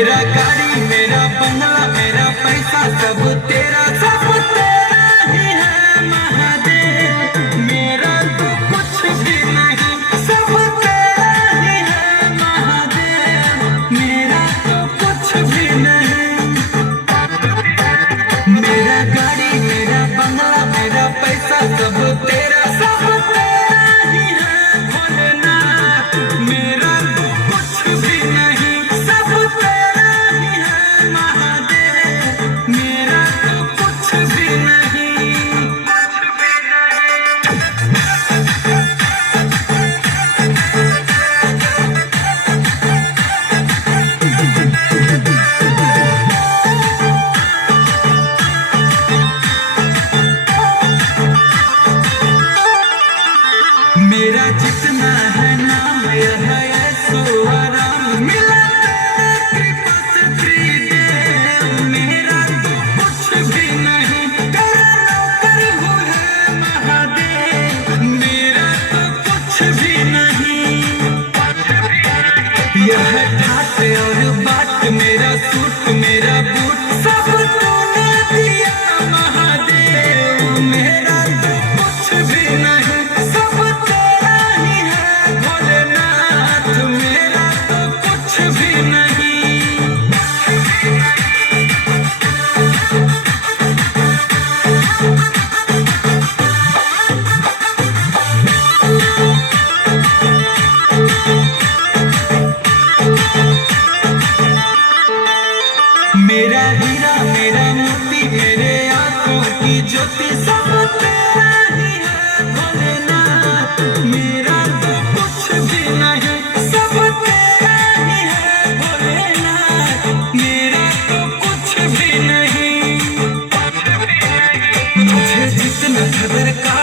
मेरा गाड़ी मेरा बंगला मेरा पैसा सब तेरा ही है महादेव। मेरा तो कुछ भी नहीं, सब तेरा ही है महादेव। मेरा तो कुछ भी नहीं। मेरा गाड़ी मेरा बंगला मेरा पैसा सब तेरा ही है भोलेनाथ। मेरा तो कुछ भी नहीं, सब तेरा ही है महादेव। मेरा तो कुछ भी नहीं, कुछ भी नहीं। मेरा जितना है नाम यह है सो आराम मिला तेरी कृपा से त्रिदेव। मेरा तो कुछ भी नहीं, तेरा नौकर हूँ है महादेव। मेरा तो कुछ भी नहीं। यह ठाट और बाट मेरा सूट मेरा बूट सब तूने दिया महादेव। मेरा तो कुछ भी नहीं, सब तेरा ही है भोलेनाथ। मेरा तो कुछ भी नहीं। मेरा हीरा मेरा मोती मेरे आंखों की ज्योति सब तेरा ही है भोलेनाथ। मेरा तो कुछ भी नहीं, सब तेरा ही है भोलेनाथ। मेरा तो कुछ भी नहीं। मुझे जितना खबर का